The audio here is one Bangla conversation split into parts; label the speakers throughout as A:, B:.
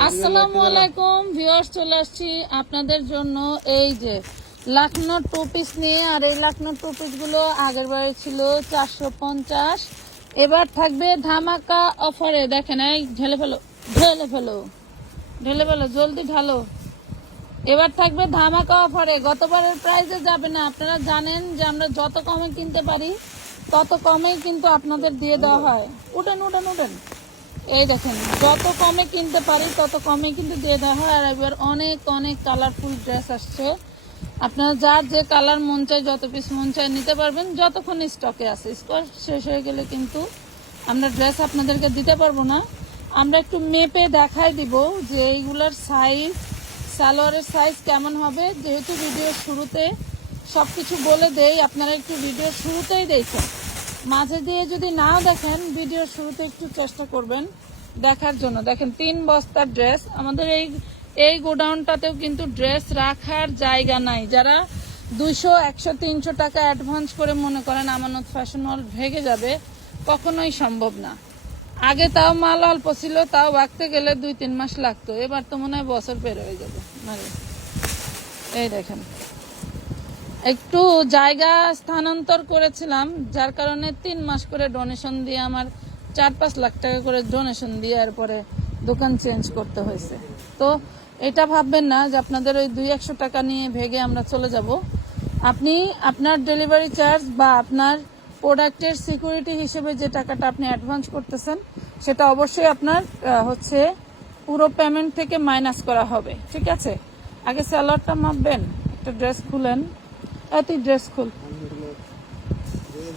A: আসসালামু আলাইকুম ভিউয়ার্স চলে আসছি আপনাদের জন্য। এই যে, লাখনো টু পিস নিয়ে, আর এই লাখনো টু পিসগুলো আগের বারে ছিল চারশো পঞ্চাশ। এবার থাকবে ধামাকা অফারে দেখেন, এই ঢেলে ফেলো ঢেলে ফেলো ঢেলে ফেলো, জলদি ঢালো। এবার থাকবে ধামাকা অফারে গতবারের প্রাইসে যাবে না। আপনারা জানেন যে আমরা যত কমে কিনতে পারি, তত কমেই কিন্তু আপনাদের দিয়ে দেওয়া হয়। উঠেন উঠেন উঠেন। এই দেখেন, যত কমে কিনতে পারি, তত কমে কিন্তু দিয়ে দেওয়া হয়। আর এবার অনেক অনেক কালারফুল ড্রেস আসছে। আপনারা যার যে কালার মন চায়, যত পিস মন চায় নিতে পারবেন। যতক্ষণ স্টকে আছে স্টক শেষ হয়ে গেলে কিন্তু আমরা ড্রেস আপনাদেরকে দিতে পারব না। আমরা একটু মেপে দেখাই দিব যে এইগুলার সাইজ সালোয়ারের সাইজ কেমন হবে। যেহেতু ভিডিওর শুরুতে সব কিছু বলে দেই, আপনারা একটু ভিডিওর শুরুতেই দেখেন। মাঝে দিয়ে যদি নাও দেখেন, ভিডিওর শুরুতে একটু চেষ্টা করবেন দেখার জন্য। দেখেন, তিন বস্তার ড্রেস। আমাদের এই এই গোডাউনটাতেও কিন্তু ড্রেস রাখার জায়গা নাই। যারা দুইশো, একশো, তিনশো টাকা অ্যাডভান্স করে মনে করেন আমানত ফ্যাশন হল ভেঙে যাবে, কখনোই সম্ভব না। আগে তাও মাল অল্প ছিল, তাও বাঁকতে গেলে দুই, তিন মাস লাগতো। এবার তো মনে হয় বছর পের হয়ে যাবে। মানে এই দেখেন। একটু জায়গা স্থানান্তর করেছিলাম, যার কারণে তিন মাস করে ডোনেশন দিয়ে আমার চার পাঁচ লাখ টাকা করে ডোনেশন দিয়ে এরপরে দোকান চেঞ্জ করতে হয়েছে। তো এটা ভাববেন না যে আপনাদের ওই দুই একশো টাকা নিয়ে ভেগে আমরা চলে যাব। আপনি আপনার ডেলিভারি চার্জ বা আপনার প্রোডাক্টের সিকিউরিটি হিসেবে যে টাকাটা আপনি অ্যাডভান্স করতেছেন, সেটা অবশ্যই আপনার হচ্ছে পুরো পেমেন্ট থেকে মাইনাস করা হবে। ঠিক আছে? আগে স্যালাডটা মাপবেন, একটা ড্রেস খুলেন। তুই ড্রেস খুল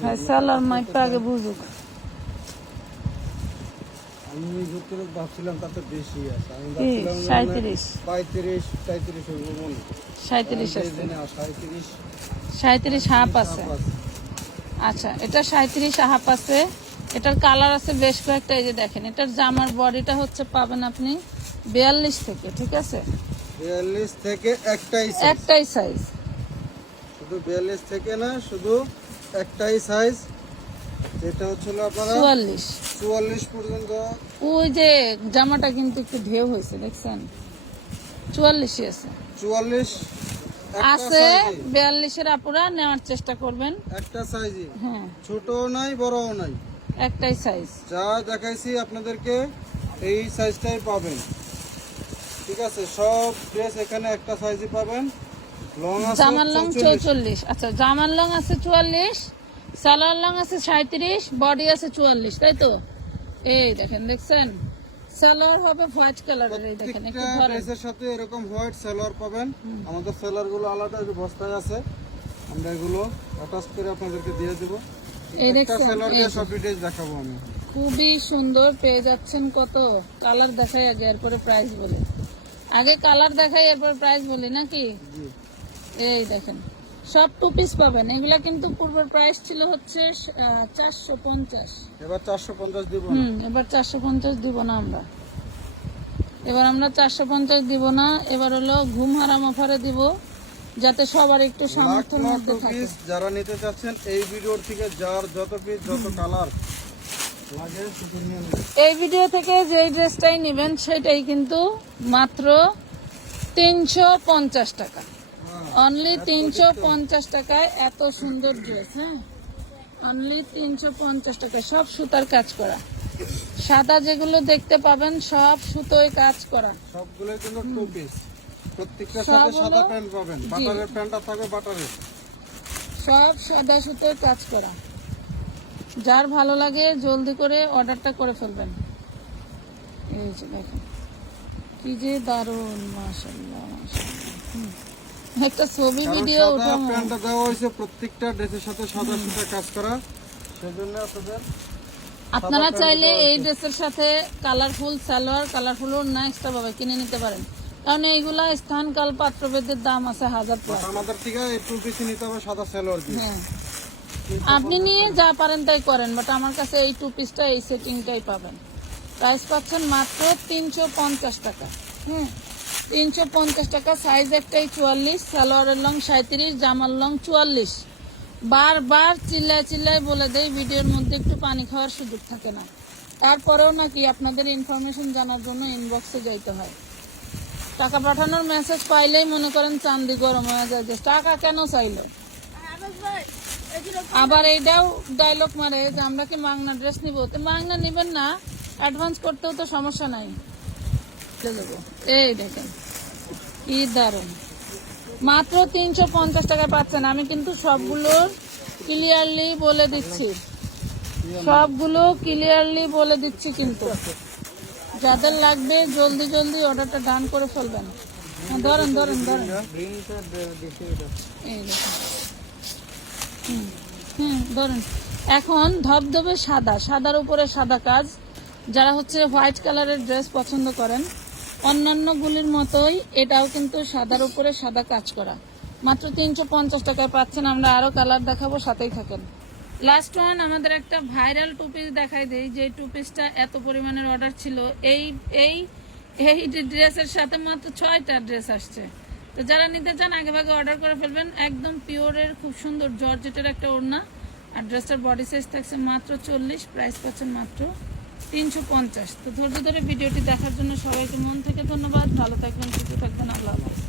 A: হ্যাঁ স্যালার মাইপটা আগে বুঝুক
B: আমি যতটুকু ভাবছিলাম তাতে বেশি আছে। আমি ভাবছিলাম
A: সাঁত্রিশ
B: পঁয়ত্রিশ তেত্রিশ হইব মনে
A: সাঁত্রিশ আছে।
B: সাঁত্রিশ
A: সাঁত্রিশ হাফ আছে। আচ্ছা এটা সাঁত্রিশ হাফ আছে। এটার কালার আছে বেশ কয়েকটা এই যে দেখেন এটার জামার বডিটা হচ্ছে পাবেন আপনি বিয়াল্লিশ থেকে ঠিক আছে?
B: বিয়াল্লিশ থেকে একটাই।
A: একটাই সাইজ
B: শুধু বিয়াল্লিশ থেকে না শুধু একটাই সাইজ যেটা হচ্ছিল আপনারা
A: চুয়াল্লিশ।
B: চুয়াল্লিশ পর্যন্ত।
A: ওই যে জামাটা কিন্তু একটু ঢেউ হয়েছে দেখছেন? চুয়াল্লিশই আছে।
B: চুয়াল্লিশ
A: আছে বিয়াল্লিশের আপুরা নেওয়ার চেষ্টা করবেন।
B: একটা সাইজই
A: হ্যাঁ।
B: ছোটও নাই বড়ও নাই।
A: একটাই সাইজ
B: যা দেখাইছি আপনাদেরকে এই সাইজটাই পাবেন। ঠিক আছে সব ড্রেস এখানে একটা সাইজই পাবেন।
A: জামার লং
B: 44
A: চৌচল্লিশ। আচ্ছা জামার লং আছে চুয়াল্লিশ সালোয়ার লং আছে সাঁত্রিশ বডি আছে চুয়াল্লিশ তাই তো? এই দেখেন দেখছেন? সালোয়ার হবে হোয়াইট কালারের এই দেখেন একটু
B: ড্রেসের সাথে এরকম হোয়াইট সালোয়ার পাবেন। আমাদেরগুলো আলাদা বস্তায় আছে আমরা এগুলো অ্যাটাচ করে আপনাদেরকে দিয়ে দেব।
A: এই দেখছেন
B: সেলার দিয়ে সব ডিটেইলস দেখাবো আমি।
A: খুবই সুন্দর পেয়ে যাচ্ছেন কত? কালার দেখাই আগে এরপরে প্রাইস বলি। আগে কালার দেখাই এরপরে প্রাইস বলি নাকি?
B: জি।
A: এই দেখেন সব টু পিস পাবেন। এগুলা কিন্তু পূর্বের প্রাইস ছিল হচ্ছে চারশো পঞ্চাশ।
B: এবার চারশো পঞ্চাশ দিব
A: হুম এবার চারশো পঞ্চাশ দিব না আমরা। এবার আমরা চারশো পঞ্চাশ দিব না এবার হলো ঘুম হারাম অফারে দিব যাতে সবার একটু মধ্যে থাকে।
B: যারা নিতে চাচ্ছেন এই ভিডিওর থেকে যার যত পিস যত কালার
A: এই ভিডিও থেকে যে ড্রেসটাই নেবেন সেটাই কিন্তু মাত্র তিনশো পঞ্চাশ টাকা। অনলি তিনশো পঞ্চাশ টাকায় এত সুন্দর ড্রেস হ্যাঁ? অনলি তিনশো পঞ্চাশ টাকায় সব সুতার কাজ করা। সাদা যেগুলো দেখতে পাবেন সব সুতোয় কাজ করা।
B: সবগুলোই কিন্তু টু পিস প্রত্যেকটার
A: সব
B: সাথে সাদা প্যান্ট পাবেন। বাটারের প্যান্টটা থাকবে বাটারের।
A: সব সাদা সুতোয় কাজ করা। যার ভালো লাগে জলদি করে অর্ডারটা করে ফেলবেন। এই যে দেখেন কি যে দারুণ মাশাল্লাহ মাশাল্লাহ হুম। একটা ছবি ভিডিও
B: সাদা প্যান্টটা দেওয়া হয়েছে প্রত্যেকটা ড্রেসের সাথে সাদা সুতা কাজ করা। সেজন্য আপনাদের
A: আপনারা চাইলে এই ড্রেসের সাথে কালারফুল সালোয়ার কালারফুল না এক্সট্রা ভাবে কিনে নিতে পারেন। কারণ এইগুলা স্থান কাল পাত্রভেদের দাম আছে হাজার প্লাস
B: আমাদের থেকে এই টু পিস নিতে হবে সাদা সালোয়ার দিয়ে।
A: হ্যাঁ। আপনি নিয়ে যা পারেন তাই করেন বাট আমার কাছে এই টু পিসটা এই সেটিংটাই পাবেন। প্রাইস পাচ্ছেন মাত্র তিনশো পঞ্চাশ টাকা। হ্যাঁ। তিনশো পঞ্চাশ টাকা সাইজ একটাই চুয়াল্লিশ, সালোয়ারের লং সাঁত্রিশ জামার লং চুয়াল্লিশ। বারবার চিল্লায় চিল্লায় বলে দেয় ভিডিওর মধ্যে একটু পানি খাওয়ার সুযোগ থাকে না। তারপরেও নাকি আপনাদের ইনফরমেশন জানার জন্য ইনবক্সে যাইতে হয়। টাকা পাঠানোর মেসেজ পাইলেই মনে করেন চান্দি গরম হয়ে যায়। যে টাকা কেন চাইলো? আবার এইটাও ডায়লগ মারে যে আমরা কি মাংনা ড্রেস নিব? তো মাংনা নিবেন না অ্যাডভান্স করতেও তো সমস্যা নাই। এই দেখেন কি দারুণ। মাত্র তিনশো পঞ্চাশ টাকা পাচ্ছেন। আমি কিন্তু সবগুলো ক্লিয়ারলি বলে দিচ্ছি। সবগুলো ক্লিয়ারলি বলে দিচ্ছি কিন্তু। যাদের লাগবে জলদি জলদি অর্ডারটা ডান করে ফেলবেন। হ্যাঁ, ধরেন ধরেন ধরেন। হুম ধরেন। এখন ধবধবে সাদা সাদার উপরে সাদা কাজ। যারা হচ্ছে হোয়াইট কালারের ড্রেস পছন্দ করেন অন্যান্য গুলির মতোই এটাও কিন্তু সাদার উপরে সাদা কাজ করা। মাত্র তিনশো পঞ্চাশ টাকায় পাচ্ছেন, আমরা আরও কালার দেখাবো, সাথেই থাকেন। লাস্ট ওয়ান আমাদের একটা ভাইরাল টু পিস দেখাই দেই যে টু পিসটা এত পরিমাণের অর্ডার ছিল। এই এই এই ড্রেসের সাথে মাত্র ছয়টা ড্রেস আসছে। তো যারা নিতে চান, আগে ভাগে অর্ডার করে ফেলবেন। একদম পিওরের খুব সুন্দর, জর্জেটের একটা ওড়না। আর ড্রেসটার বডি সাইজ থাকছে মাত্র চল্লিশ প্রাইস পাচ্ছেন মাত্র তিনশো পঞ্চাশ। তো ধৈর্য ধরে ভিডিওটি দেখার জন্য সবাইকে মন থেকে ধন্যবাদ। ভালো থাকবেন, সুস্থ থাকবেন। আল্লাহ হাফেজ।